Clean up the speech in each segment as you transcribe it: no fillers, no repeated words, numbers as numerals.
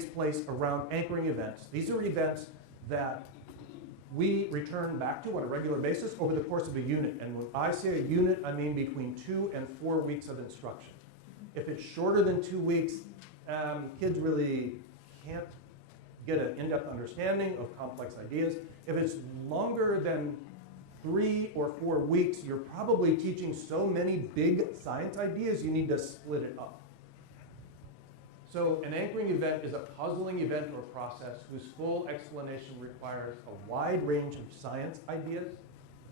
takes place around anchoring events. These are events that we return back to on a regular basis over the course of a unit. And when I say a unit, I mean between 2 and 4 weeks of instruction. If it's shorter than 2 weeks, kids really can't get an in-depth understanding of complex ideas. If it's longer than 3 or 4 weeks, you're probably teaching so many big science ideas you need to split it up. So an anchoring event is a puzzling event or process whose full explanation requires a wide range of science ideas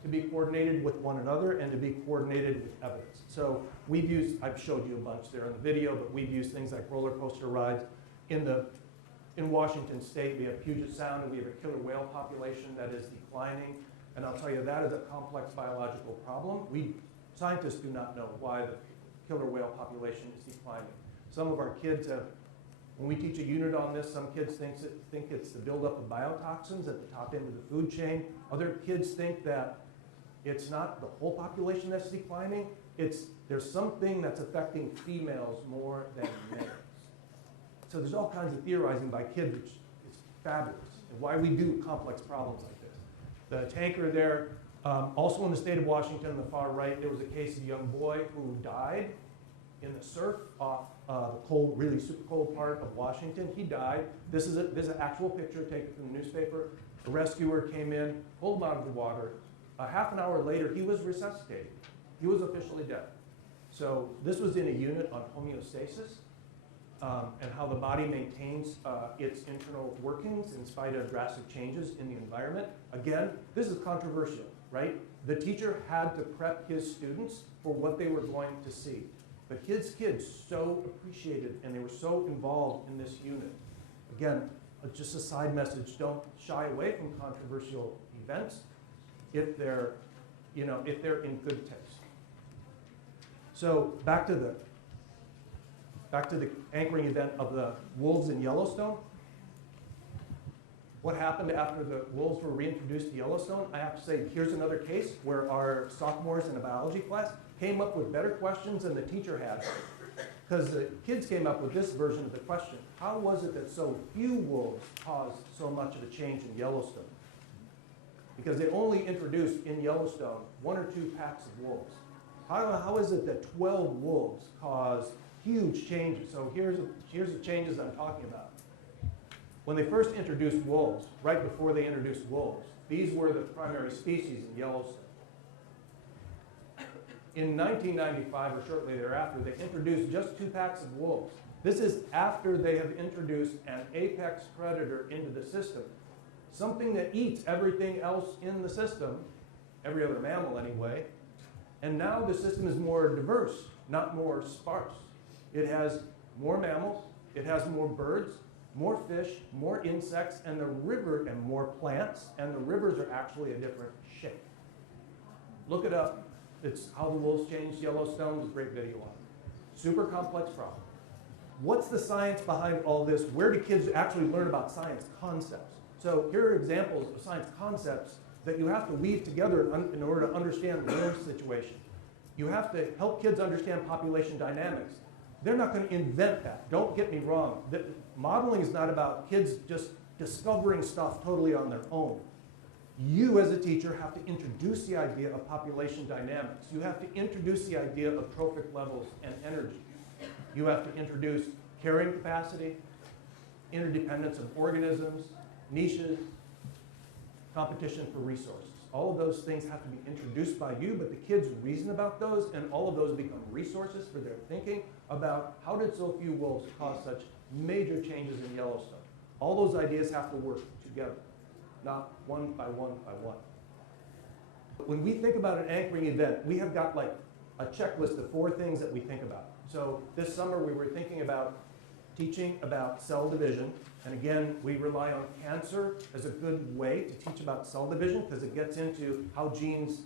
to be coordinated with one another and to be coordinated with evidence. So we've used, I've showed you a bunch there in the video, but we've used things like roller coaster rides. In Washington State, we have Puget Sound, and we have a killer whale population that is declining. And I'll tell you, that is a complex biological problem. Scientists do not know why the killer whale population is declining. Some of our kids have, when we teach a unit on this, some kids think it's the buildup of biotoxins at the top end of the food chain. Other kids think that it's not the whole population that's declining. There's something that's affecting females more than males. So there's all kinds of theorizing by kids, which is fabulous, and why we do complex problems like this. The tanker there, also in the state of Washington, on the far right, there was a case of a young boy who died in the surf off the cold, really super cold part of Washington. He died. This is an actual picture taken from the newspaper. A rescuer came in, pulled him out of the water. Half an hour later, he was resuscitated. He was officially dead. So this was in a unit on homeostasis and how the body maintains its internal workings in spite of drastic changes in the environment. Again, this is controversial, right? The teacher had to prep his students for what they were going to see. But his kids so appreciated and they were so involved in this unit. Again, just a side message, don't shy away from controversial events if they're in good taste. So back to the anchoring event of the wolves in Yellowstone. What happened after the wolves were reintroduced to Yellowstone? I have to say, here's another case where our sophomores in a biology class came up with better questions than the teacher had. Because the kids came up with this version of the question. How was it that so few wolves caused so much of a change in Yellowstone? Because they only introduced in Yellowstone 1 or 2 packs of wolves. How is it that 12 wolves caused huge changes? So here's the changes I'm talking about. When they first introduced wolves, right before they introduced wolves, these were the primary species in Yellowstone. In 1995 or shortly thereafter, they introduced just 2 packs of wolves. This is after they have introduced an apex predator into the system, something that eats everything else in the system, every other mammal anyway. And now the system is more diverse, not more sparse. It has more mammals, it has more birds, more fish, more insects, and more plants, and the rivers are actually a different shape. Look it up. It's How the Wolves Changed Yellowstone. There's a great video on it. Super complex problem. What's the science behind all this? Where do kids actually learn about science concepts? So here are examples of science concepts that you have to weave together in order to understand the world situation. You have to help kids understand population dynamics. They're not going to invent that. Don't get me wrong. Modeling is not about kids just discovering stuff totally on their own. You as a teacher have to introduce the idea of population dynamics. You have to introduce the idea of trophic levels and energy. You have to introduce carrying capacity, interdependence of organisms, niches, competition for resources. All of those things have to be introduced by you, but the kids reason about those, and all of those become resources for their thinking about how did so few wolves cause such major changes in Yellowstone. All those ideas have to work together, not one by one by one. When we think about an anchoring event, we have got like a checklist of 4 things that we think about. So this summer we were thinking about teaching about cell division. And again, we rely on cancer as a good way to teach about cell division because it gets into how genes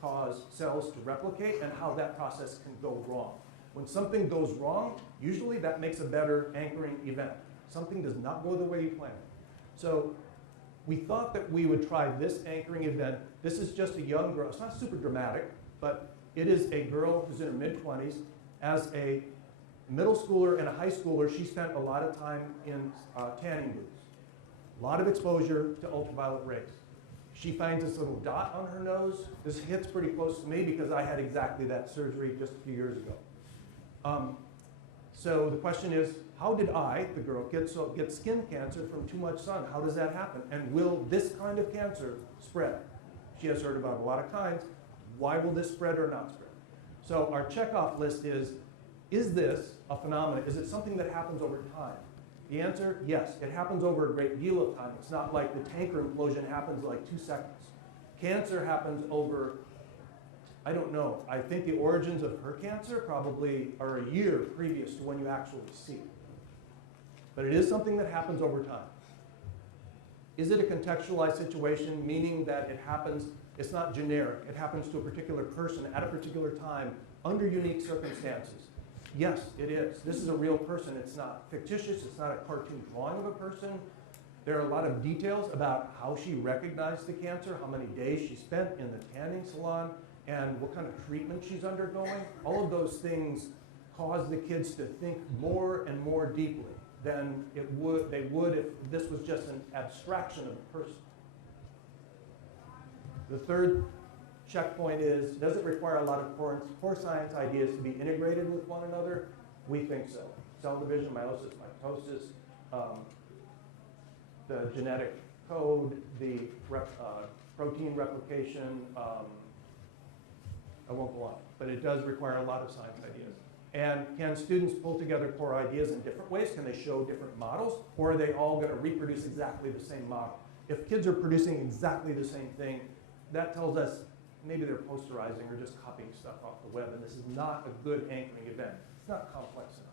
cause cells to replicate and how that process can go wrong. When something goes wrong, usually that makes a better anchoring event. Something does not go the way you planned. So we thought that we would try this anchoring event. This is just a young girl. It's not super dramatic, but it is a girl who's in her mid-20s as a middle schooler and a high schooler, she spent a lot of time in tanning booths. A lot of exposure to ultraviolet rays. She finds this little dot on her nose. This hits pretty close to me because I had exactly that surgery just a few years ago. So the question is, how did I, the girl, get skin cancer from too much sun? How does that happen? And will this kind of cancer spread? She has heard about a lot of kinds. Why will this spread or not spread? So our checkoff list is this a phenomenon? Is it something that happens over time? The answer, yes. It happens over a great deal of time. It's not like the tanker implosion happens in like 2 seconds. Cancer happens over, I don't know. I think the origins of her cancer probably are a year previous to when you actually see it. But it is something that happens over time. Is it a contextualized situation, meaning that it happens, it's not generic, it happens to a particular person at a particular time under unique circumstances? Yes, it is. This is a real person. It's not fictitious. It's not a cartoon drawing of a person. There are a lot of details about how she recognized the cancer, how many days she spent in the tanning salon, and what kind of treatment she's undergoing. All of those things cause the kids to think more and more deeply than they would if this was just an abstraction of a person. The third checkpoint is, does it require a lot of core science ideas to be integrated with one another? We think so. Cell division, meiosis, mitosis, the genetic code, the protein replication, I won't go on, but it does require a lot of science ideas. And can students pull together core ideas in different ways? Can they show different models? Or are they all going to reproduce exactly the same model? If kids are producing exactly the same thing, that tells us maybe they're posterizing or just copying stuff off the web, and this is not a good anchoring event. It's not complex enough.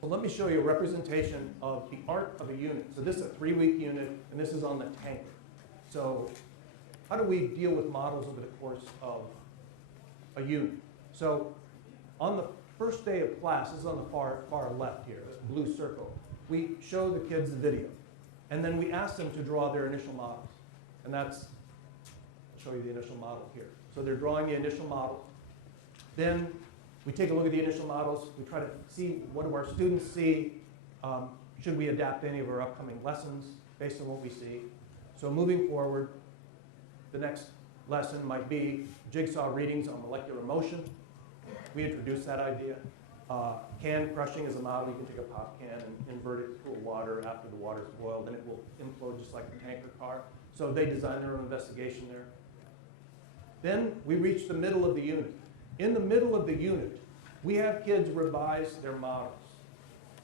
Well, let me show you a representation of the art of a unit. So this is a 3-week unit, and this is on the tanker. So how do we deal with models over the course of a unit? So on the first day of class, this is on the far left here, the blue circle, we show the kids the video. And then we ask them to draw their initial models. And that's, I'll show you the initial model here. So they're drawing the initial model. Then we take a look at the initial models. We try to see, what do our students see? Should we adapt any of our upcoming lessons based on what we see? So moving forward, the next lesson might be jigsaw readings on molecular motion. We introduced that idea. Can crushing is a model. You can take a pop can and invert it in cool water after the water's boiled, and it will implode just like the tanker car. So they designed their own investigation there. Then we reach the middle of the unit. In the middle of the unit, we have kids revise their models.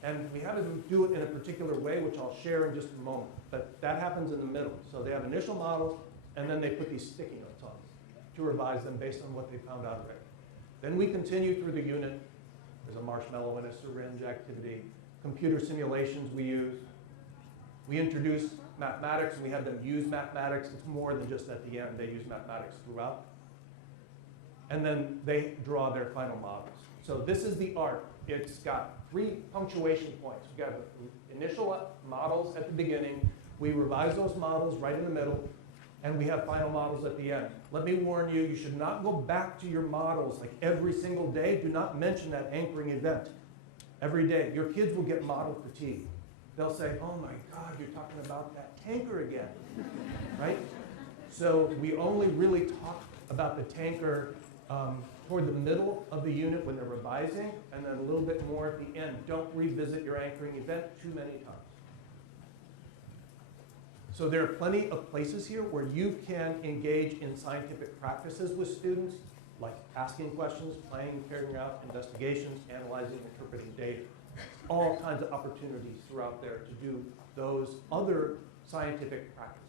And we have them do it in a particular way, which I'll share in just a moment. But that happens in the middle. So they have initial models, and then they put these sticky notes on them to revise them based on what they found out already. Then we continue through the unit. There's a marshmallow and a syringe activity. Computer simulations we use. We introduce mathematics, and we have them use mathematics. It's more than just at the end. They use mathematics throughout. And then they draw their final models. So this is the art. It's got 3 punctuation points. We've got initial models at the beginning. We revise those models right in the middle. And we have final models at the end. Let me warn you, you should not go back to your models like every single day. Do not mention that anchoring event every day. Your kids will get model fatigue. They'll say, oh my God, you're talking about that tanker again, right? So we only really talk about the tanker toward the middle of the unit when they're revising, and then a little bit more at the end. Don't revisit your anchoring event too many times. So there are plenty of places here where you can engage in scientific practices with students, like asking questions, playing, carrying out investigations, analyzing, interpreting data. All kinds of opportunities throughout there to do those other scientific practices.